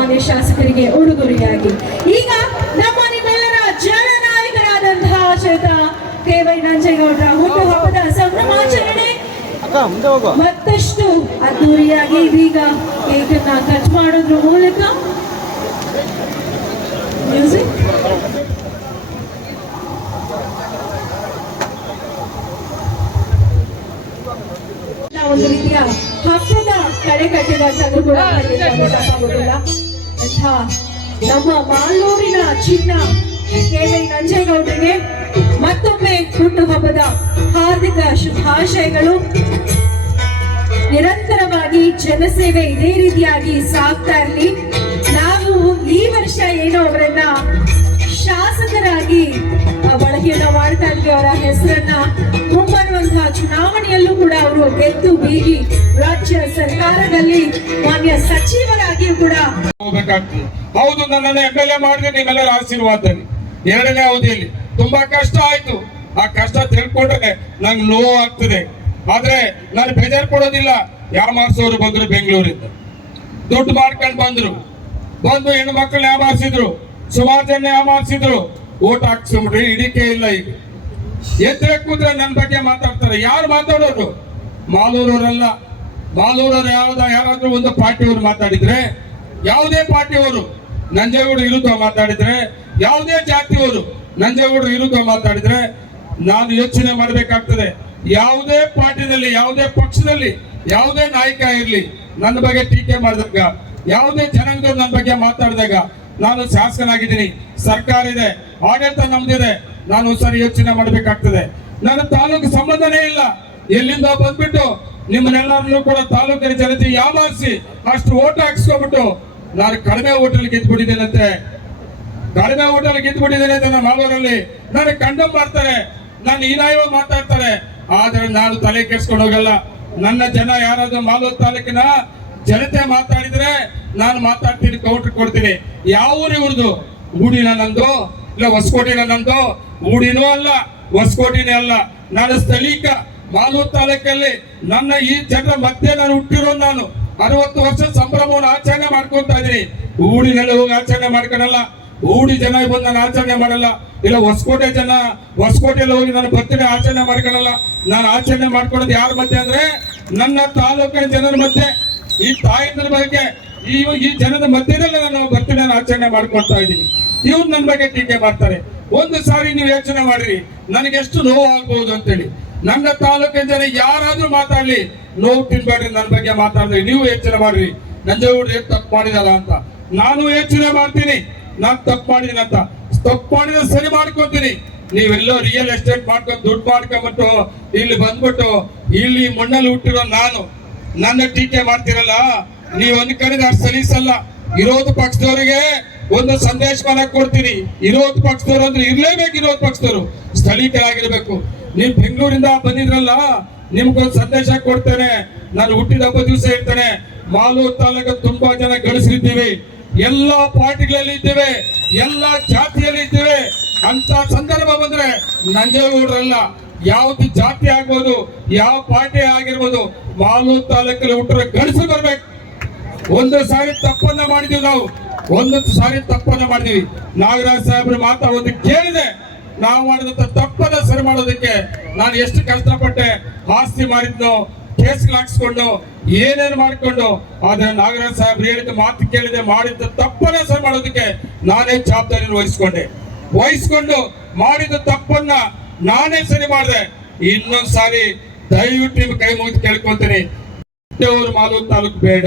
ಮಾನ್ಯ ಶಾಸಕರಿಗೆ ಉಡುಗೊರೆಯಾಗಿ. ಈಗ ನಮ್ಮ ನಿಮ್ಮೆಲ್ಲರ ಜನನಾಯಕರಾದಂತಹ ಶ್ವೇತ ಕೆ ವೈ ನಂಜೇಗೌಡರ ಹುಟ್ಟುಹಬ್ಬದ ಸಂಭ್ರಮಾಚರಣೆ. ಮತ್ತಷ್ಟು ಅದ್ದೂರಿಯಾಗಿ ಇದೀಗ ಕೇಕನ್ನ ಖರ್ಚು ಮಾಡೋದ್ರ ಮೂಲಕ. ಮ್ಯೂಸಿಕ್ ಒಂದು ರೀತಿಯ ಹಬ್ಬದ ಕಳೆ ಕಟ್ಟಿದ ಕೂಡ ಖಂಡಿತವಾಗ್ಲೂ ತಪ್ಪಾಗೋದಿಲ್ಲ ನಮ್ಮ ಮಾಲೂರಿನ ಚಿನ್ನ ಕೆವಿ ನಂಜೇಗೌಡರಿಗೆ ಮತ್ತೊಮ್ಮೆ ಹುಟ್ಟುಹಬ್ಬದ ಹಾರ್ದಿಕ ಶುಭಾಶಯಗಳು. ನಿರಂತರವಾಗಿ ಜನಸೇವೆ ಇದೇ ರೀತಿಯಾಗಿ ಸಾಗ್ತಾ ಇರಲಿ. ನಾವು ಈ ವರ್ಷ ಏನೋ ಅವರನ್ನ ಶಾಸಕರಾಗಿ ಬಳಕೆಯನ್ನ ಮಾಡ್ತಾ ಇದ್ವಿ ಅವರ ಹೆಸರನ್ನ ಮುಂಬರುವಂತಹ ಚುನಾವಣೆಯಲ್ಲೂ ಕೂಡ ಅವರು ಗೆದ್ದು ಬೀಗಿ ರಾಜ್ಯ ಸರ್ಕಾರದಲ್ಲಿ ಮಾನ್ಯ ಸಚಿವರಾಗಿಯೂ ಕೂಡ ಹೋಗ್ಬೇಕಾಗ್ತದೆ. ಹೌದು, ನನ್ನನ್ನು ಎಂ ಎಲ್ ಎ ಮಾಡಿದ್ರೆ ನಿಮ್ಮೆಲ್ಲರ ಆಶೀರ್ವಾದ ಎರಡನೇ ಅವಧಿಯಲ್ಲಿ ತುಂಬಾ ಕಷ್ಟ ಆಯ್ತು. ಆ ಕಷ್ಟ ತಿಳ್ಕೊಂಡ್ರೆ ನಂಗೆ ನೋವು ಆಗ್ತದೆ. ಆದ್ರೆ ನಾನು ಬೇಜಾರು ಕೊಡೋದಿಲ್ಲ ಯಾಮಾರ್ಸೋರು ಬಂದ್ರು ಬೆಂಗಳೂರಿಂದ. ದುಡ್ಡು ಮಾಡ್ಕೊಂಡು ಬಂದ್ರು. ಬಂದು ಹೆಣ್ಮಕ್ಳನ್ನ ಮಕ್ಕಳನ್ನ ಯಾಮಾರಿಸಿದ್ರು ಸುಮಾರು ಜನ ಯಾಮಾರಿಸಿದ್ರು ಓಟ್ ಹಾಕ್ಸ್ಬಿಟ್ರಿ ಇಡಿಕೆ ಇಲ್ಲ ಈಗ. ಎದ್ರೆ ಕೂತ್ರೆ ನನ್ನ ಬಗ್ಗೆ ಮಾತಾಡ್ತಾರೆ. ಯಾರು ಮಾತಾಡೋರು? ಮಾಲೂರವರಲ್ಲ. ಮಾಲೂರವ್ರು ಯಾವ್ದ ಯಾರಾದ್ರೂ ಒಂದು ಪಾರ್ಟಿಯವರು ಮಾತಾಡಿದ್ರೆ, ಯಾವುದೇ ಪಾರ್ಟಿಯವರು ನಂಜೇಗೌಡ ವಿರುದ್ಧ ಮಾತಾಡಿದ್ರೆ, ಯಾವುದೇ ಜಾತಿಯವರು ನಂಜೇಗೌಡ ವಿರುದ್ಧ ಮಾತಾಡಿದ್ರೆ, ನಾನು ಯೋಚನೆ ಮಾಡಬೇಕಾಗ್ತದೆ. ಯಾವುದೇ ಪಾರ್ಟಿನಲ್ಲಿ, ಯಾವುದೇ ಪಕ್ಷದಲ್ಲಿ, ಯಾವುದೇ ನಾಯಕ ಇರಲಿ, ನನ್ನ ಬಗ್ಗೆ ಟೀಕೆ ಮಾಡಿದಾಗ, ಯಾವುದೇ ಜನಾಂಗದವ್ರು ನನ್ನ ಬಗ್ಗೆ ಮಾತಾಡಿದಾಗ, ನಾನು ಶಾಸಕನಾಗಿದ್ದೀನಿ. ಸರ್ಕಾರ ಇದೆ, ಆಡಳಿತ ನಮ್ದಿದೆ. ನಾನು ಸರಿ ಯೋಚನೆ ಮಾಡಬೇಕಾಗ್ತದೆ. ನನ್ನ ತಾಲೂಕು ಸಂಬಂಧನೇ ಇಲ್ಲ. ಎಲ್ಲಿಂದ ಬಂದ್ಬಿಟ್ಟು ನಿಮ್ಮನ್ನೆಲ್ಲರನ್ನೂ ಕೂಡ ತಾಲೂಕಿನ ಜನತೆ ಯಾಮಾರಿಸಿ ಅಷ್ಟು ಓಟ್ ಹಾಕಿಸ್ಕೊಂಡ್ಬಿಟ್ಟು ನಾನು ಕಡಿಮೆ ಓಟಲ್ಲಿ ಗೆದ್ದುಬಿಟ್ಟಿದ್ದೇನಂತೆ ಕಡಿಮೆ ಓಟಲ್ಲಿ ಗೆದ್ದುಬಿಟ್ಟಿದ್ದೇನೆ ಅಂತ ನಮ್ಮ ಮಾಲೂರಲ್ಲಿ ಕಂಡಮ್ ಮಾಡ್ತಾರೆ. ನಾನು ಹೀನಾಯವ ಮಾತಾಡ್ತಾರೆ. ಆದ್ರೆ ನಾನು ತಲೆ ಕೆಡ್ಸ್ಕೊಂಡು ಹೋಗಲ್ಲ. ನನ್ನ ಜನ ಯಾರಾದ್ರೂ ಮಾಲೂರು ತಾಲೂಕಿನ ಜನತೆ ಮಾತಾಡಿದ್ರೆ ನಾನು ಮಾತಾಡ್ತೀನಿ ಕೌಂಟರ್ ಕೊಡ್ತೀನಿ. ಯಾವ ಊರು ಇವ್ರದ್ದು? ಊಡಿನ ನಂದು. ಇಲ್ಲ, ಹೊಸಕೋಟಿನ ನಮ್ದು ಊಡಿನೂ ಅಲ್ಲ, ಹೊಸಕೋಟಿನೇ ಅಲ್ಲ. ನಾನು ಸ್ಥಳೀಕ ಮಾಲೂರು ತಾಲೂಕಲ್ಲಿ ನನ್ನ ಈ ಜನರ ಮಧ್ಯೆ ನಾನು ಹುಟ್ಟಿರೋ ನಾನು. ಅರವತ್ತು ವರ್ಷ ಸಂಭ್ರಮವನ್ನು ಆಚರಣೆ ಮಾಡ್ಕೊಂತ ಇದೀನಿ ಊಡಿನಲ್ಲಿ ಹೋಗಿ ಆಚರಣೆ ಮಾಡ್ಕೊಳಲ್ಲ, ಊಡಿ ಜನ ಬಂದು ನಾನು ಆಚರಣೆ ಮಾಡಲ್ಲ. ಇಲ್ಲ, ಹೊಸಕೋಟೆ ಜನ ಹೊಸಕೋಟೆಯಲ್ಲಿ ಹೋಗಿ ನಾನು ಬರ್ತಡೇ ಆಚರಣೆ ಮಾಡ್ಕೊಳಲ್ಲ. ನಾನು ಆಚರಣೆ ಮಾಡ್ಕೊಳ್ಳೋದು ಯಾರ ಮಧ್ಯೆ ಅಂದ್ರೆ ನನ್ನ ತಾಲೂಕಿನ ಜನರ ಮಧ್ಯೆ. ಈ ತಾಯಂದ್ರ ಬಗ್ಗೆ ಈ ಈ ಜನದ ಮಧ್ಯದಲ್ಲೇ ನಾನು ಬರ್ತೀನಿ ಆಚರಣೆ ಮಾಡ್ಕೊಳ್ತಾ ಇದ್ದೀನಿ. ಇವ್ರು ನನ್ನ ಬಗ್ಗೆ ಟೀಕೆ ಮಾಡ್ತಾರೆ. ಒಂದು ಸಾರಿ ನೀವು ಯೋಚನೆ ಮಾಡ್ರಿ ನನಗೆ ಎಷ್ಟು ನೋವು ಆಗ್ಬಹುದು ಅಂತೇಳಿ. ನನ್ನ ತಾಲೂಕಿನ ಜನ ಯಾರಾದ್ರೂ ಮಾತಾಡ್ಲಿ, ನೋವು ತಿನ್ಬೇಡ್ರಿ ನನ್ನ ಬಗ್ಗೆ ಮಾತಾಡ್ರಿ, ನೀವು ಯೋಚನೆ ಮಾಡ್ರಿ. ನಂಜೇಗೌಡ ಏನ್ ತಪ್ಪು ಮಾಡಿದಾರ ಅಂತ. ನಾನು ಯೋಚನೆ ಮಾಡ್ತೀನಿ, ನಾನ್ ತಪ್ಪು ಮಾಡಿದೀನಿ ಅಂತ. ತಪ್ಪು ಮಾಡಿದ್ರೆ ಸರಿ ಮಾಡ್ಕೊಂತೀನಿ. ನೀವೆಲ್ಲೋ ರಿಯಲ್ ಎಸ್ಟೇಟ್ ಮಾಡ್ಕೊಂಡು ದುಡ್ಡು ಮಾಡ್ಕೊಂಬಿಟ್ಟು, ಇಲ್ಲಿ ಬಂದ್ಬಿಟ್ಟು, ಇಲ್ಲಿ ಮಣ್ಣಲ್ಲಿ ಹುಟ್ಟಿರೋ ನಾನು, ನನ್ನ ಟೀಕೆ ಮಾಡ್ತಿರಲ್ಲ? ನೀವು ಕಡೆ ಅಷ್ಟು ಸಲೀಸಲ್ಲ. ವಿರೋಧ ಪಕ್ಷದವರಿಗೆ ಒಂದು ಸಂದೇಶವನ್ನ ಕೊಡ್ತೀನಿ. ವಿರೋಧ ಪಕ್ಷದವರು ಅಂದ್ರೆ ಇರ್ಲೇಬೇಕು ವಿರೋಧ ಪಕ್ಷದವರು. ಸ್ಥಳೀಯರಾಗಿರ್ಬೇಕು ನೀವು ಬೆಂಗಳೂರಿಂದ ಬಂದಿದ್ರಲ್ಲ, ನಿಮ್ಗೊಂದು ಸಂದೇಶ ಕೊಡ್ತೇನೆ. ನಾನು ಹುಟ್ಟಿದ ಹಬ್ಬ ದಿವಸ ಇರ್ತೇನೆ ಮಾಲೂರು ತಾಲೂಕು ತುಂಬಾ ಜನ ಗಳಿಸಿದ್ದೀವಿ ಎಲ್ಲಾ ಪಾರ್ಟಿಗಳಲ್ಲಿ ಇದ್ದೇವೆ. ಎಲ್ಲಾ ಜಾತಿಯಲ್ಲಿ ಇದ್ದೇವೆ. ಅಂತ ಸಂದರ್ಭ ಬಂದ್ರೆ ನಂಜೇಗೌಡರಲ್ಲ, ಯಾವ್ದು ಜಾತಿ ಆಗ್ಬೋದು, ಯಾವ ಪಾರ್ಟಿ ಆಗಿರ್ಬೋದು, ಮಾಲೂರು ತಾಲೂಕಲ್ಲಿ ಹುಟ್ಟರೆ ಗಳಿಸಿ ಬರ್ಬೇಕು. ಒಂದು ಸಾರಿ ತಪ್ಪನ್ನ ಮಾಡಿದೀವಿ ನಾವು. ಒಂದು ಸಾರಿ ತಪ್ಪನ್ನ ಮಾಡಿದೀವಿ. ನಾಗರಾಜ್ ಸಾಹೇಬ್ರ ಮಾತಾ ಒಂದು ಕೇಳಿದೆ. ನಾವು ಮಾಡಿದಂತ ತಪ್ಪನ್ನ ಸರಿ ಮಾಡೋದಕ್ಕೆ ನಾನು ಎಷ್ಟು ಕಷ್ಟಪಟ್ಟೆ, ಆಸ್ತಿ ಮಾಡಿದ್ನು ಕೇಸ್ಗಳು ಹಾಕ್ಸ್ಕೊಂಡು, ಏನೇನು ಮಾಡಿಕೊಂಡು, ಆದ್ರೆ ನಾಗರಾಜ್ ಸಾಹೇಬ್ರು ಹೇಳಿದ ಮಾತು ಕೇಳಿದೆ, ಮಾಡಿದ ತಪ್ಪನ್ನ ಸರಿ ಮಾಡೋದಕ್ಕೆ ನಾನೇ ಜವಾಬ್ದಾರಿ ವಹಿಸ್ಕೊಂಡೆ. ವಹಿಸ್ಕೊಂಡು ಮಾಡಿದ ತಪ್ಪನ್ನ ನಾನೇ ಸರಿ ಮಾಡಿದೆ. ಇನ್ನೊಂದ್ಸಾರಿ ದಯವಿಟ್ಟು ನಿಮ್ ಕೈ ಮುಗಿದು ಕೇಳ್ಕೊಂತೀನಿ. ಮಾಲೂರು ತಾಲೂಕು ಬೇಡ.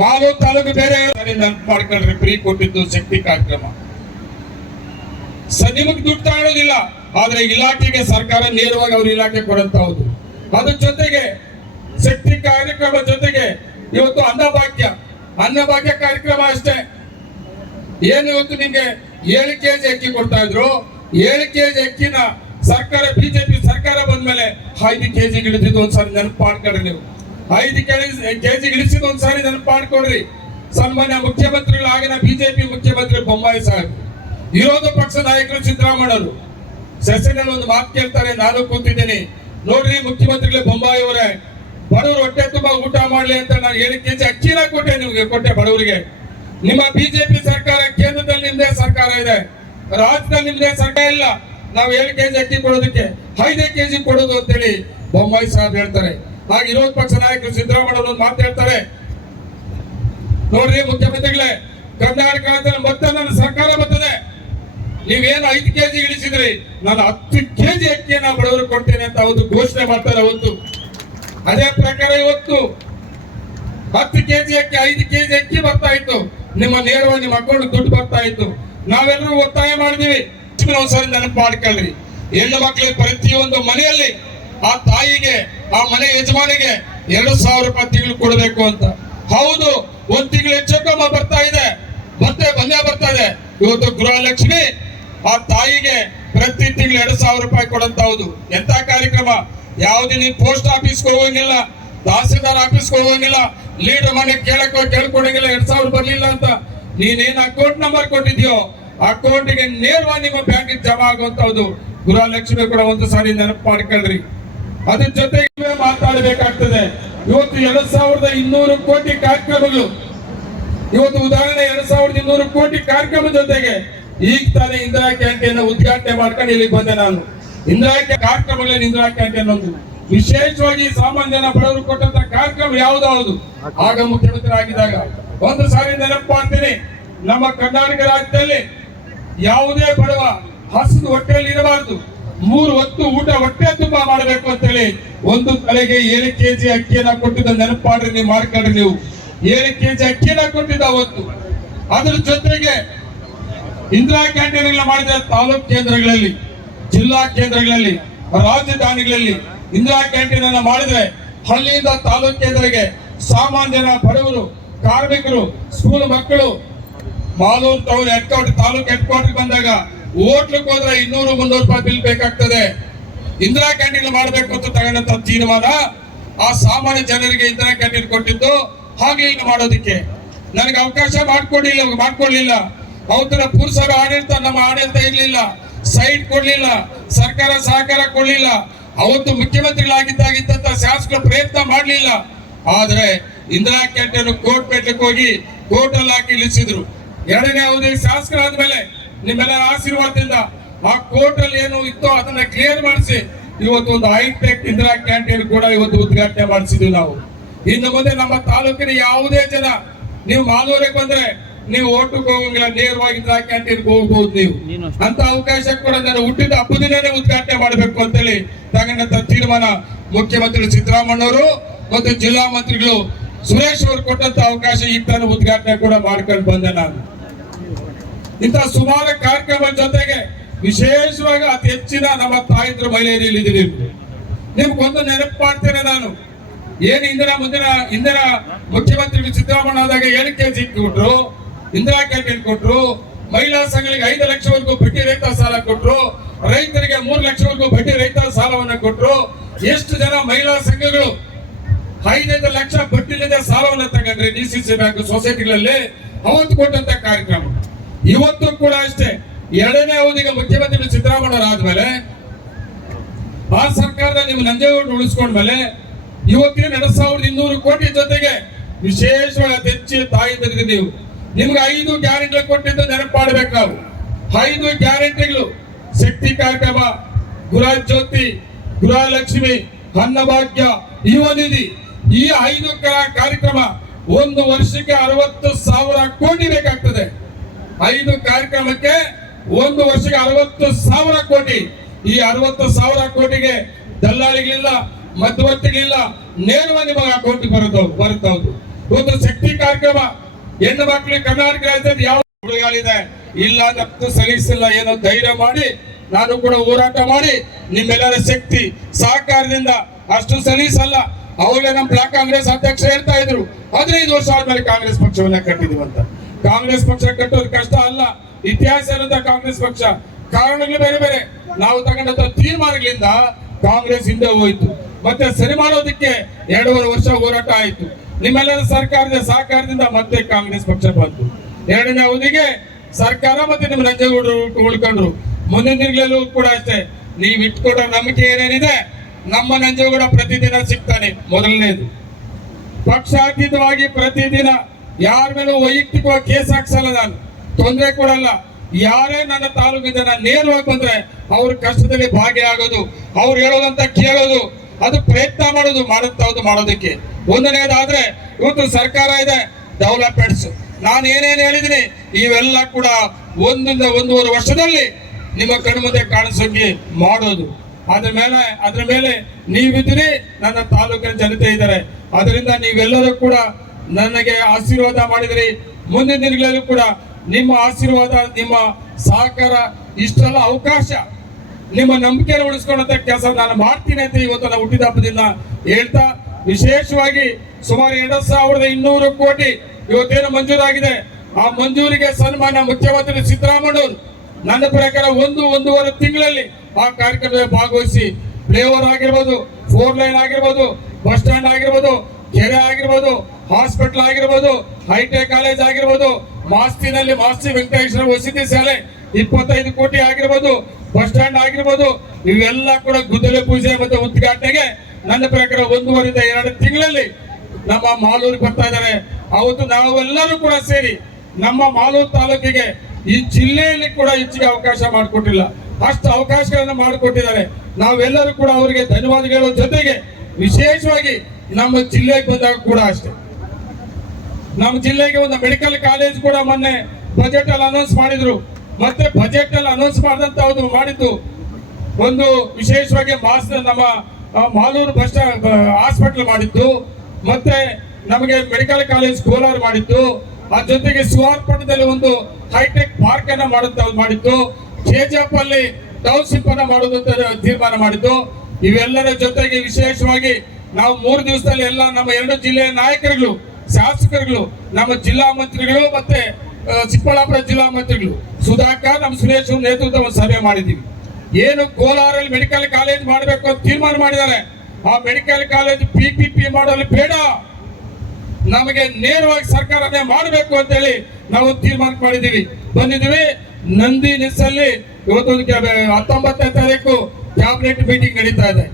ಮಾಲೂರು ತಾಲೂಕು ಬೇರೆ ನೆನಪು ಮಾಡ್ಕೊಳ್ರಿ ಫ್ರೀ ಕೊಟ್ಟಿದ್ದು ಶಕ್ತಿ ಕಾರ್ಯಕ್ರಮ. ಸ ನಿಮಗೆ ದುಡ್ಡು ತಗೊಳ್ಳೋದಿಲ್ಲ ಆದ್ರೆ ಇಲಾಖೆಗೆ ಸರ್ಕಾರ ನೇರವಾಗಿ ಅವ್ರ ಇಲಾಖೆ ಕೊಡಂತ ಹೌದು. ಅದ್ರ ಜೊತೆಗೆ ಶಕ್ತಿ ಕಾರ್ಯಕ್ರಮ ಜೊತೆಗೆ ಇವತ್ತು ಅನ್ನಭಾಗ್ಯ ಅನ್ನಭಾಗ್ಯ ಕಾರ್ಯಕ್ರಮ ಅಷ್ಟೇ. ಏನು ಇವತ್ತು ನಿಮ್ಗೆ ಏಳು ಕೆಜಿ ಅಕ್ಕಿ ಕೊಡ್ತಾ ಇದ್ರು? ಏಳು ಕೆಜಿ ಅಕ್ಕಿನ ಸರ್ಕಾರ, ಬಿಜೆಪಿ ಸರ್ಕಾರ ಬಂದ್ಮೇಲೆ ಐದು ಕೆಜಿ ಗಿಡದಿದ್ದು ಒಂದ್ಸಲ ನೆನಪು ಮಾಡ್ಕೊಳ್ರಿ ನೀವು. ಐದು ಕೆಜಿ ಇಳಿಸಿದ ಒಂದ್ಸಾರಿ ನೆನಪು ಮಾಡ್ಕೊಡ್ರಿ ಸನ್ಮಾನ್ಯ ಮುಖ್ಯಮಂತ್ರಿಗಳು ಆಗಿನ ಬಿಜೆಪಿ ಮುಖ್ಯಮಂತ್ರಿ ಬೊಮ್ಮಾಯಿ ಸಾಹೇಬ್. ವಿರೋಧ ಪಕ್ಷ ನಾಯಕರು ಸಿದ್ದರಾಮಯ್ಯರು ಸೆಷನಲ್ಲಿ ಒಂದು ಮಾತು ಕೇಳ್ತಾರೆ, ನಾನು ಕೂತಿದ್ದೀನಿ. ನೋಡ್ರಿ ಮುಖ್ಯಮಂತ್ರಿಗಳು ಬೊಮ್ಮಾಯಿ ಅವರೇ, ಬಡವರು ಹೊಟ್ಟೆ ತುಂಬಾ ಊಟ ಮಾಡ್ಲಿ ಅಂತ ನಾನು ಏಳು ಕೆಜಿ ಅಕ್ಕಿನ ಕೊಟ್ಟೆ ನಿಮಗೆ, ಕೊಟ್ಟೆ ಬಡವರಿಗೆ. ನಿಮ್ಮ ಬಿಜೆಪಿ ಸರ್ಕಾರ ಕೇಂದ್ರದಲ್ಲಿ ನಿಮ್ದೇ ಸರ್ಕಾರ ಇದೆ. ರಾಜ್ಯದಲ್ಲಿ ನಿಮ್ದೇ ಸರ್ಕಾರ ಇಲ್ಲ. ನಾವು ಏಳು ಕೆಜಿ ಅಕ್ಕಿ ಕೊಡೋದಕ್ಕೆ, ಐದೇ ಕೆಜಿ ಕೊಡೋದು ಅಂತೇಳಿ ಬೊಮ್ಮಾಯಿ ಸಾಹೇಬ್ ಹೇಳ್ತಾರೆ. ಹಾಗೆ ವಿರೋಧ ಪಕ್ಷ ನಾಯಕರು ಸಿದ್ದರಾಮಯ್ಯ ಅವರು ಒಂದು ಮಾತು ಹೇಳ್ತಾರೆ. ನೋಡ್ರಿ ಮುಖ್ಯಮಂತ್ರಿಗಳೇ ಕರ್ನಾಟಕ ಮತ್ತೆ ನನ್ನ ಸರ್ಕಾರ ಬರ್ತದೆ. ನೀವೇನು ಐದು ಕೆಜಿ ಇಳಿಸಿದ್ರಿ? ನಾನು ಹತ್ತು ಕೆಜಿ ಅಕ್ಕಿಯನ್ನ ಬಡವರು ಕೊಡ್ತೇನೆ ಅಂತ ಅವತ್ತು ಘೋಷಣೆ ಮಾಡ್ತಾರೆ ಅವತ್ತು. ಅದೇ ಪ್ರಕಾರ ಇವತ್ತು ಹತ್ತು ಕೆಜಿ ಅಕ್ಕಿ, ಐದು ಕೆಜಿ ಅಕ್ಕಿ ಬರ್ತಾ ಇತ್ತು. ನಿಮ್ಮ ನೇರವಾಗಿ ನಿಮ್ಮ ಅಕೌಂಟ್ ದುಡ್ಡು ಬರ್ತಾ ಇತ್ತು. ನಾವೆಲ್ಲರೂ ಒತ್ತಾಯ ಮಾಡಿದೀವಿ ಒಂದ್ಸರಿ ನೆನಪು ಮಾಡ್ಕೊಳ್ರಿ. ಹೆಣ್ಣು ಮಕ್ಕಳಿಗೆ ಪ್ರತಿಯೊಂದು ಮನೆಯಲ್ಲಿ ಆ ತಾಯಿಗೆ ಆ ಮನೆ ಯಜಮಾನಿಗೆ ಎರಡು ಸಾವಿರ ರೂಪಾಯಿ ತಿಂಗಳು ಕೊಡಬೇಕು ಅಂತ. ಹೌದು, ಒಂದ್ ತಿಂಗಳು ಹೆಚ್ಚು ಕಮ್ಮ ಬರ್ತಾ ಇದೆ. ಮತ್ತೆ ಬಂದೇ ಬರ್ತಾ ಇದೆ. ಇವತ್ತು ಗೃಹಲಕ್ಷ್ಮಿ ಆ ತಾಯಿಗೆ ಪ್ರತಿ ತಿಂಗಳು ಎರಡು ಸಾವಿರ ರೂಪಾಯಿ ಕೊಡಂತ ಹೌದು. ಎಂತ ಕಾರ್ಯಕ್ರಮ? ಯಾವ್ದು ನೀನ್ ಪೋಸ್ಟ್ ಆಫೀಸ್ಗೆ ಹೋಗಂಗಿಲ್ಲ, ತಹಸೀಲ್ದಾರ್ ಆಫೀಸ್ಗೆ ಹೋಗಂಗಿಲ್ಲ, ಲೀಡರ್ ಮನೆ ಕೇಳಕ್ ಕೇಳ್ಕೊಡಂಗಿಲ್ಲ, ಎರಡ್ ಸಾವಿರ ಬರ್ಲಿಲ್ಲ ಅಂತ. ನೀನೇನ್ ಅಕೌಂಟ್ ನಂಬರ್ ಕೊಟ್ಟಿದ್ಯೋ, ಅಕೌಂಟ್ಗೆ ನೇರವಾಗಿ ನಿಮ್ಮ ಬ್ಯಾಂಕ್ ಜಮಾ ಆಗುವಂತದ್ದು ಗೃಹಲಕ್ಷ್ಮಿ ಕೂಡ ಒಂದು ಸಾರಿ ನೆನಪು ಮಾಡ್ಕೊಳ್ರಿ. ಅದ್ರ ಜೊತೆಗೆ ಮಾತಾಡಬೇಕಾಗ್ತದೆ. ಇವತ್ತು ಎರಡ್ ಸಾವಿರದ ಇನ್ನೂರು ಕೋಟಿ ಕಾರ್ಯಕ್ರಮಗಳು. ಇವತ್ತು ಉದಾಹರಣೆ ಎರಡ್ ಸಾವಿರದ ಇನ್ನೂರು ಕೋಟಿ ಕಾರ್ಯಕ್ರಮ ಜೊತೆಗೆ ಈಗ ತಾನೇ ಇಂದಿರಾ ಕ್ಯಾಂಟೀನ್ ಉದ್ಘಾಟನೆ ಮಾಡ್ಕೊಂಡು ಇಲ್ಲಿಗೆ ಬಂದೆ ನಾನು. ಇಂದಿರಾ ಕಾರ್ಯಕ್ರಮಗಳಲ್ಲಿ ಇಂದಿರಾ ಕ್ಯಾಂಟೀನ್ ಒಂದು. ವಿಶೇಷವಾಗಿ ಸಾಮಾನ್ಯ ಜನ ಬಡವರು ಕೊಟ್ಟಂತ ಕಾರ್ಯಕ್ರಮ ಯಾವ್ದು ಹೌದು? ಆಗ ಮುಖ್ಯಮಂತ್ರಿ ಆಗಿದಾಗ ಒಂದು ಸಾರಿ ನೆನಪು ಮಾಡ್ತೀನಿ, ನಮ್ಮ ಕರ್ನಾಟಕ ರಾಜ್ಯದಲ್ಲಿ ಯಾವುದೇ ಬಡವ ಹಸಿದು ಹೊಟ್ಟೆಯಲ್ಲಿ ಇರಬಾರದು ಮೂರು ಹೊತ್ತು ಊಟ ಹೊಟ್ಟೆ ತುಂಬ ಮಾಡಬೇಕು ಅಂತೇಳಿ ಒಂದು ತಲೆಗೆ ಏಳು ಕೆಜಿ ಅಕ್ಕಿಯನ್ನ ಕೊಟ್ಟಿದ್ದ ನೆನಪಾಡ್ರಿ ನೀವು ಮಾಡ್ಕೊಂಡ್ರಿ ನೀವು. ಏಳು ಕೆಜಿ ಅಕ್ಕಿಯನ್ನ ಕೊಟ್ಟಿದ್ದ ಅವತ್ತು. ಅದ್ರ ಜೊತೆಗೆ ಇಂದಿರಾ ಕ್ಯಾಂಟೀನ್ ಮಾಡಿದ ತಾಲೂಕ್ ಕೇಂದ್ರಗಳಲ್ಲಿ, ಜಿಲ್ಲಾ ಕೇಂದ್ರಗಳಲ್ಲಿ, ರಾಜಧಾನಿಗಳಲ್ಲಿ ಇಂದಿರಾ ಕ್ಯಾಂಟೀನ್ ಅನ್ನ ಮಾಡಿದ್ರೆ ಹಳ್ಳಿಯಿಂದ ತಾಲೂಕ್ ಕೇಂದ್ರಕ್ಕೆ ಸಾಮಾನ್ಯ ಜನ ಬಡವರು, ಕಾರ್ಮಿಕರು ಸ್ಕೂಲ್ ಮಕ್ಕಳು, Malur town headquarter taluk headquarter ಬಂದಾಗ ಹೋಟ್ಲಕ್ಕೆ ಹೋದ್ರೆ ಇನ್ನೂರು, ಮುನ್ನೂರು ರೂಪಾಯಿ ಬಿಲ್ ಬೇಕಾಗ್ತದೆ. ಇಂದಿರಾ ಕ್ಯಾಂಟೀನ್ ಮಾಡಬೇಕು ಅಂತ ತಗೊಂಡಂತ ತೀರ್ಮಾನ ಆ ಸಾಮಾನ್ಯ ಜನರಿಗೆ ಇಂದಿರಾ ಕ್ಯಾಂಟೀನ್ ಕೊಟ್ಟಿದ್ದು, ಹಾಗೆ ಈಗ ಮಾಡೋದಕ್ಕೆ. ನನಗೆ ಅವಕಾಶ ಮಾಡ್ಕೊಡ್ಲಿಲ್ಲ ಮಾಡ್ಕೊಡ್ಲಿಲ್ಲ ಅವತರ ಪುರುಷರ ಆಡಳಿತ, ನಮ್ಮ ಆಡಳಿತ ಇರಲಿಲ್ಲ. ಸೈಟ್ ಕೊಡ್ಲಿಲ್ಲ. ಸರ್ಕಾರ ಸಹಕಾರ ಕೊಡ್ಲಿಲ್ಲ. ಅವತ್ತು ಮುಖ್ಯಮಂತ್ರಿಗಳಾಗಿದ್ದಾಗಿದ್ದಂತ ಶಾಸಕರು ಪ್ರಯತ್ನ ಮಾಡಲಿಲ್ಲ. ಆದ್ರೆ ಇಂದಿರಾ ಕ್ಯಾಂಟೀನ್ ಕೋರ್ಟ್ ಪೇಟ್ಲಿಕ್ಕೆ ಹೋಗಿ ಕೋರ್ಟ್ ಅಲ್ಲಿ ಹಾಕಿ ಇಳಿಸಿದ್ರು ಎರಡನೇ ಅವಧಿ ಶಾಸಕರಾದ್ಮೇಲೆ ನಿಮ್ಮೆಲ್ಲರ ಆಶೀರ್ವಾದದಿಂದ ಆ ಕೋರ್ಟ್ ಅಲ್ಲಿ ಏನು ಇತ್ತೋ ಅದನ್ನ ಕ್ಲಿಯರ್ ಮಾಡಿಸಿ ಇವತ್ತು ಒಂದು ಹೈಟೆಕ್ ಇಂದಿರಾ ಕ್ಯಾಂಟೀನ್ ಕೂಡ ಇವತ್ತು ಉದ್ಘಾಟನೆ ಮಾಡಿಸಿದ್ವಿ ನಾವು. ಇನ್ನು ಮುಂದೆ ನಮ್ಮ ತಾಲೂಕಿನ ಯಾವುದೇ ಜನ ನೀವು ಮಾಲೂರಿಗೆ ಬಂದ್ರೆ ನೀವು ಓಟಕ್ಕೆ ಹೋಗಂಗಿಲ್ಲ ನೇರವಾಗಿ ಇಂದಿರಾ ಕ್ಯಾಂಟೀನ್ಗೆ ಹೋಗ್ಬಹುದು ನೀವು. ಅಂತ ಅವಕಾಶ ಕೂಡ ನಾನು ಹುಟ್ಟಿದ ಹಬ್ಬದಿನೇ ಉದ್ಘಾಟನೆ ಮಾಡಬೇಕು ಅಂತೇಳಿ ತಗೊಂಡಂತ ತೀರ್ಮಾನ ಮುಖ್ಯಮಂತ್ರಿ ಸಿದ್ದರಾಮಣ್ಣವರು ಮತ್ತು ಜಿಲ್ಲಾ ಮಂತ್ರಿಗಳು ಸುರೇಶ್ ಅವರು ಕೊಟ್ಟಂತ ಅವಕಾಶ ಈ ಉದ್ಘಾಟನೆ ಕೂಡ ಮಾಡ್ಕೊಂಡು ಬಂದೆ ನಾನು. ಇಂಥ ಸುಮಾರು ಕಾರ್ಯಕ್ರಮ ಜೊತೆಗೆ ವಿಶೇಷವಾಗಿ ಅತಿ ಹೆಚ್ಚಿನ ನಮ್ಮ ತಾಯಂದ್ರ ಮಹಿಳೆಯರು ಇಲ್ಲಿದ್ದೀರಿ. ನಿಮ್ಗೊಂದು ನೆನಪು ಮಾಡ್ತೇನೆ ನಾನು? ಏನು ಇಂದಿರಾ ಮುಂದಿನ, ಇಂದಿನ ಮುಖ್ಯಮಂತ್ರಿ ಸಿದ್ದರಾಮಣ್ಣ ಆದಾಗ ಏಳು ಕೆಜಿ ಕೊಟ್ರು, ಇಂದಿರಾ ಕ್ಯಾಂಟೀನ್ ಕೊಟ್ರು, ಮಹಿಳಾ ಸಂಘಗಳಿಗೆ ಐದು ಲಕ್ಷವರೆಗೂ ಬಡ್ಡಿ ರೈತ ಸಾಲ ಕೊಟ್ರು, ರೈತರಿಗೆ ಮೂರು ಲಕ್ಷವರೆಗೂ ಬಡ್ಡಿ ರೈತ ಸಾಲವನ್ನು ಕೊಟ್ರು, ಎಷ್ಟು ಜನ ಮಹಿಳಾ ಸಂಘಗಳು ಐದೈದು ಲಕ್ಷ ಬಡ್ಡಿಲಿಂದ ಸಾಲವನ್ನು ತಗೊಂಡ್ರೆ ಡಿ ಸಿ ಸಿ ಬ್ಯಾಂಕ್ ಸೊಸೈಟಿಗಳಲ್ಲಿ ಅವತ್ತು ಕೊಟ್ಟಂತ ಕಾರ್ಯಕ್ರಮ. ಇವತ್ತು ಕೂಡ ಅಷ್ಟೇ. ಎರಡನೇ ಅವಧಿಗೆ ಮುಖ್ಯಮಂತ್ರಿ ಸಿದ್ದರಾಮಯ್ಯ ಆದ್ಮೇಲೆ ಆ ಸರ್ಕಾರದ ನೀವು ನಂಜೇಗೌಡರು ಉಳಿಸ್ಕೊಂಡ್ಮೇಲೆ ಇವತ್ತಿನ ಎರಡ್ ಸಾವಿರದ ಇನ್ನೂರು ಕೋಟಿ ಜೊತೆಗೆ ವಿಶೇಷವಾಗಿ ಅತಿ ತಾಯಿ ತೆಗೆದು ನೀವು. ನಿಮ್ಗೆ ಐದು ಗ್ಯಾರಂಟಿ ಕೊಟ್ಟಿದ್ದು ನೆನಪು ನಾವು. ಐದು ಗ್ಯಾರಂಟಿಗಳು ಶಕ್ತಿ ಕಾರ್ಯಕ್ರಮ ಗೃಹ ಜ್ಯೋತಿ ಅನ್ನಭಾಗ್ಯ ಯುವ ನಿಧಿ. ಈ ಐದು ಕಾರ್ಯಕ್ರಮ ಒಂದು ವರ್ಷಕ್ಕೆ ಅರವತ್ತು ಸಾವಿರ ಕೋಟಿ ಬೇಕಾಗ್ತದೆ. ಐದು ಕಾರ್ಯಕ್ರಮಕ್ಕೆ ಒಂದು ವರ್ಷಕ್ಕೆ ಅರವತ್ತು ಸಾವಿರ ಕೋಟಿ. ಈ ಅರವತ್ತು ಸಾವಿರ ಕೋಟಿಗೆ ದಲ್ಲಾಳಿಗಳಿಲ್ಲ, ಮಧ್ಯವರ್ತಿಗಳಿಲ್ಲ, ನೇರವಾಗಿ ನಿಮಗೆ ಕೋಟಿ ಬರುತ್ತ ಬರುತ್ತೌದು. ಒಂದು ಶಕ್ತಿ ಕಾರ್ಯಕ್ರಮ, ಹೆಣ್ಣು ಮಕ್ಕಳಿಗೆ ಕರ್ನಾಟಕ ರಾಜ್ಯದಲ್ಲಿ ಯಾವ ಹುಡುಗಾಲಿದೆ ಇಲ್ಲ ತಪ್ಪು ಸಲ್ಲಿಸಿಲ್ಲ, ಏನೋ ಧೈರ್ಯ ಮಾಡಿ, ನಾನು ಕೂಡ ಹೋರಾಟ ಮಾಡಿ, ನಿಮ್ಮೆಲ್ಲರ ಶಕ್ತಿ, ಸಹಕಾರದಿಂದ ಅಷ್ಟು ಸಲೀಸಲ್ಲ ಅವಾಗ ನಮ್ಮ ಬ್ಲಾಕ್ ಕಾಂಗ್ರೆಸ್ ಅಧ್ಯಕ್ಷ ಹೇಳ್ತಾ ಇದ್ರು, ಹದಿನೈದು ವರ್ಷ ಆದ್ಮೇಲೆ ಕಾಂಗ್ರೆಸ್ ಪಕ್ಷವನ್ನ ಕಟ್ಟಿದ್ವಿ ಅಂತ. ಕಾಂಗ್ರೆಸ್ ಪಕ್ಷ ಕಟ್ಟೋದು ಕಷ್ಟ ಅಲ್ಲ. ಇತಿಹಾಸ ಇರುವಂತ ಕಾಂಗ್ರೆಸ್ ಪಕ್ಷ. ಕಾರಣಗಳು ಬೇರೆ ಬೇರೆ. ನಾವು ತಗೊಂಡಂತ ತೀರ್ಮಾನಗಳಿಂದ ಕಾಂಗ್ರೆಸ್ ಹಿಂದೆ ಹೋಯಿತು. ಮತ್ತೆ ಸರಿ ಮಾಡೋದಕ್ಕೆ ಎರಡೂವರೆ ವರ್ಷ ಹೋರಾಟ ಆಯಿತು. ನಿಮ್ಮೆಲ್ಲರ ಸರ್ಕಾರದ ಸಹಕಾರದಿಂದ ಮತ್ತೆ ಕಾಂಗ್ರೆಸ್ ಪಕ್ಷ ಬಂತು. ಎರಡನೇ ಅವಧಿಗೆ ಸರ್ಕಾರ ಮತ್ತೆ ನಿಮ್ಮ ನಂಜೇಗೌಡರು ಉಳ್ಕೊಂಡ್ರು. ಮುಂದಿನ ದಿನಗಳಲ್ಲೂ ಕೂಡ ಅಷ್ಟೇ. ನೀವು ಇಟ್ಕೊಡೋ ನಂಬಿಕೆ ಏನೇನಿದೆ, ನಮ್ಮ ನಂಜೇಗೌಡ ಪ್ರತಿದಿನ ಸಿಗ್ತಾನೆ ಮೊದಲನೇದು. ಪಕ್ಷಾತೀತವಾಗಿ ಪ್ರತಿದಿನ ಯಾರ ಮೇಲೂ ವೈಯಕ್ತಿಕವಾಗಿ ಕೇಸ್ ಹಾಕ್ಸಲ್ಲ ನಾನು. ತೊಂದರೆ ಕೊಡಲ್ಲ. ಯಾರೇ ನನ್ನ ತಾಲೂಕಿಂದ ಜನ ನೇರವಾಗಿ ಬಂದ್ರೆ ಅವ್ರ ಕಷ್ಟದಲ್ಲಿ ಭಾಗಿಯಾಗೋದು, ಅವ್ರು ಹೇಳೋದಂತ ಕೇಳೋದು, ಅದು ಪ್ರಯತ್ನ ಮಾಡೋದು ಮಾಡುತ್ತಾವುದು ಮಾಡೋದಕ್ಕೆ. ಒಂದನೇದಾದ್ರೆ ಇವತ್ತು ಸರ್ಕಾರ ಇದೆ ಡೆವಲಪ್ಮೆಂಟ್ಸ್ ನಾನು ಏನೇನು ಹೇಳಿದ್ದೀನಿ, ಇವೆಲ್ಲ ಕೂಡ ಒಂದಿಂದ ಒಂದೂವರೆ ವರ್ಷದಲ್ಲಿ ನಿಮ್ಮ ಕಣ್ಮುಂದೆ ಕಾಣಿಸೋಕೆ ಮಾಡೋದು. ಅದ್ರ ಮೇಲೆ ಅದ್ರ ಮೇಲೆ ನೀವಿದ್ದೀರಿ ನನ್ನ ತಾಲೂಕಿನ ಜನತೆ ಇದ್ದಾರೆ. ಅದರಿಂದ ನೀವೆಲ್ಲರೂ ಕೂಡ ನನಗೆ ಆಶೀರ್ವಾದ ಮಾಡಿದ್ರಿ. ಮುಂದಿನ ದಿನಗಳಲ್ಲೂ ಕೂಡ ನಿಮ್ಮ ಆಶೀರ್ವಾದ, ನಿಮ್ಮ ಸಹಕಾರ, ಇಷ್ಟೆಲ್ಲ ಅವಕಾಶ ನಿಮ್ಮ ನಂಬಿಕೆಯನ್ನು ಉಳಿಸ್ಕೊಳ್ಳುವಂತ ಕೆಲಸ ನಾನು ಮಾಡ್ತೀನಿ ಅಂತ ಇವತ್ತು ನಾವು ಹುಟ್ಟಿದ ಹಬ್ಬದಿಂದ ಹೇಳ್ತಾ, ವಿಶೇಷವಾಗಿ ಸುಮಾರು ಎರಡು ಸಾವಿರದ ಇನ್ನೂರು ಕೋಟಿ ಇವತ್ತೇನು ಮಂಜೂರಾಗಿದೆ. ಆ ಮಂಜೂರಿಗೆ ಸನ್ಮಾನ ಮುಖ್ಯಮಂತ್ರಿ ಸಿದ್ದರಾಮಯ್ಯವರು ನನ್ನ ಪ್ರಕಾರ ಒಂದು, ಒಂದೂವರೆ ತಿಂಗಳಲ್ಲಿ ಆ ಕಾರ್ಯಕ್ರಮದಲ್ಲಿ ಭಾಗವಹಿಸಿ ಫ್ಲೇವರ್ ಆಗಿರ್ಬೋದು ಫೋರ್ ಲೈನ್ ಆಗಿರ್ಬೋದು, ಬಸ್ ಸ್ಟ್ಯಾಂಡ್ ಆಗಿರ್ಬೋದು, ಕೆರೆ ಆಗಿರ್ಬೋದು ಹಾಸ್ಪಿಟಲ್ ಆಗಿರ್ಬೋದು ಹೈಟೆಕ್ ಕಾಲೇಜ್ ಆಗಿರ್ಬೋದು, ಮಾಸ್ತಿನಲ್ಲಿ ಮಾಸ್ತಿ ವೆಂಕಟೇಶ್ವರ ವಸತಿ ಶಾಲೆ ಇಪ್ಪತ್ತೈದು ಕೋಟಿ ಆಗಿರ್ಬೋದು, ಬಸ್ ಸ್ಟ್ಯಾಂಡ್ ಆಗಿರ್ಬೋದು, ಇವೆಲ್ಲ ಕೂಡ ಗುದ್ದಲೆ ಪೂಜೆ ಮತ್ತೆ ಉದ್ಘಾಟನೆಗೆ ನನ್ನ ಪ್ರಕಾರ ಒಂದೂವರೆಯಿಂದ ಎರಡು ತಿಂಗಳಲ್ಲಿ ನಮ್ಮ ಮಾಲೂರು ಬರ್ತಾ ಇದ್ದಾರೆ. ಅವತ್ತು ನಾವೆಲ್ಲರೂ ಕೂಡ ಸೇರಿ ನಮ್ಮ ಮಾಲೂರು ತಾಲೂಕಿಗೆ ಈ ಜಿಲ್ಲೆಯಲ್ಲಿ ಕೂಡ ಹೆಚ್ಚಿಗೆ ಅವಕಾಶ ಮಾಡಿಕೊಟ್ಟಿಲ್ಲ. ಅಷ್ಟು ಅವಕಾಶಗಳನ್ನು ಮಾಡಿಕೊಟ್ಟಿದ್ದಾರೆ. ನಾವೆಲ್ಲರೂ ಕೂಡ ಅವರಿಗೆ ಧನ್ಯವಾದಗಳ. ಜೊತೆಗೆ ವಿಶೇಷವಾಗಿ ನಮ್ಮ ಜಿಲ್ಲೆಗೆ ಬಂದಾಗ ಕೂಡ ಅಷ್ಟೇ. ನಮ್ಮ ಜಿಲ್ಲೆಗೆ ಒಂದು ಮೆಡಿಕಲ್ ಕಾಲೇಜ್ ಕೂಡ ಮೊನ್ನೆ ಬಜೆಟ್ ಅಲ್ಲಿ ಅನೌನ್ಸ್ ಮಾಡಿದ್ರು. ಮತ್ತೆ ಬಜೆಟ್ ಅಲ್ಲಿ ಅನೌನ್ಸ್ ಮಾಡಿದಂತ ಒಂದು ಮಾಡಿದ್ದು. ಒಂದು ವಿಶೇಷವಾಗಿ ಮಾಸ್, ನಮ್ಮ ಮಾಲೂರು ಬಸ್ ಹಾಸ್ಪಿಟಲ್ ಮಾಡಿದ್ದು. ಮತ್ತೆ ನಮಗೆ ಮೆಡಿಕಲ್ ಕಾಲೇಜ್ ಕೋಲಾರ ಮಾಡಿದ್ದು. ಅದ್ರ ಜೊತೆಗೆ ಸುವಾರ್ಪಟ್ಟಣದಲ್ಲಿ ಒಂದು ಹೈಟೆಕ್ ಪಾರ್ಕ್ ಅನ್ನ ಮಾಡುತ್ತ ಮಾಡಿದ್ದು. ಕೆಜಿಎಫ್ ಅಲ್ಲಿ ಟೌನ್ಶಿಪ್ ಅನ್ನ ಮಾಡುವುದು ಅಂತ ತೀರ್ಮಾನ ಮಾಡಿದ್ದು. ಇವೆಲ್ಲರ ಜೊತೆಗೆ ವಿಶೇಷವಾಗಿ ನಾವು ಮೂರು ದಿವಸದಲ್ಲಿ ಎಲ್ಲ ನಮ್ಮ ಎರಡು ಜಿಲ್ಲೆಯ ನಾಯಕರುಗಳು ಶಾಸಕರುಗಳು, ನಮ್ಮ ಜಿಲ್ಲಾ ಮಂತ್ರಿಗಳು ಮತ್ತೆ ಚಿಕ್ಕಬಳ್ಳಾಪುರ ಜಿಲ್ಲಾ ಮಂತ್ರಿಗಳು, ಸುಧಾಕರ್, ನಮ್ಮ ಸುರೇಶ್ ನೇತೃತ್ವ ಸಭೆ ಮಾಡಿದ್ದೀವಿ. ಏನು ಕೋಲಾರಲ್ಲಿ ಮೆಡಿಕಲ್ ಕಾಲೇಜ್ ಮಾಡಬೇಕು ಅಂತ ತೀರ್ಮಾನ ಮಾಡಿದ್ದಾರೆ. ಆ medical college P P P ಮಾಡಲು ಬೇಡ. ನಮಗೆ ನೇರವಾಗಿ ಸರ್ಕಾರನೇ ಮಾಡಬೇಕು ಅಂತ ಹೇಳಿ ನಾವು ತೀರ್ಮಾನ ಮಾಡಿದ್ದೀವಿ. ಬಂದಿದ್ದೀವಿ. ನಂದಿ ನಿಸ್ಸಲ್ಲಿ ಇವತ್ತೊಂದು ಹತ್ತೊಂಬತ್ತನೇ ತಾರೀಕು ಕ್ಯಾಬಿನೆಟ್ ಮೀಟಿಂಗ್ ನಡೀತಾ ಇದೆ.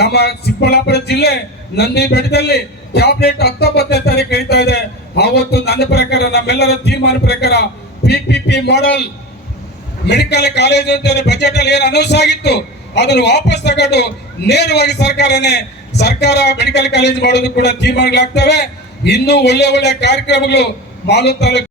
ನಮ್ಮ ಚಿಕ್ಕಬಳ್ಳಾಪುರ ಜಿಲ್ಲೆ ನಂದಿ ಬೆಟ್ಟದಲ್ಲಿ ಕ್ಯಾಬಿನೆಟ್ ಹತ್ತೊಂಬತ್ತನೇ ತಾರೀಕು ನಡೀತಾ ಇದೆ. ಅವತ್ತು ನನ್ನ ಪ್ರಕಾರ, ನಮ್ಮೆಲ್ಲರ ತೀರ್ಮಾನ ಪ್ರಕಾರ ಪಿಪಿಪಿ ಮಾಡೆಲ್ ಮೆಡಿಕಲ್ ಕಾಲೇಜು ಅಂತ ಬಜೆಟ್ ಅಲ್ಲಿ ಏನು ಅನೌನ್ಸ್ ಆಗಿತ್ತು, ಅದನ್ನು ವಾಪಸ್ ತಗೊಂಡು ನೇರವಾಗಿ ಸರ್ಕಾರನೇ, ಸರ್ಕಾರ ಮೆಡಿಕಲ್ ಕಾಲೇಜ್ ಮಾಡೋದು ಕೂಡ ತೀರ್ಮಾನಗಳಾಗ್ತವೆ. ಇನ್ನೂ ಒಳ್ಳೆ ಒಳ್ಳೆ ಕಾರ್ಯಕ್ರಮಗಳು ಮಾಲೂರು ತಾಲೂಕು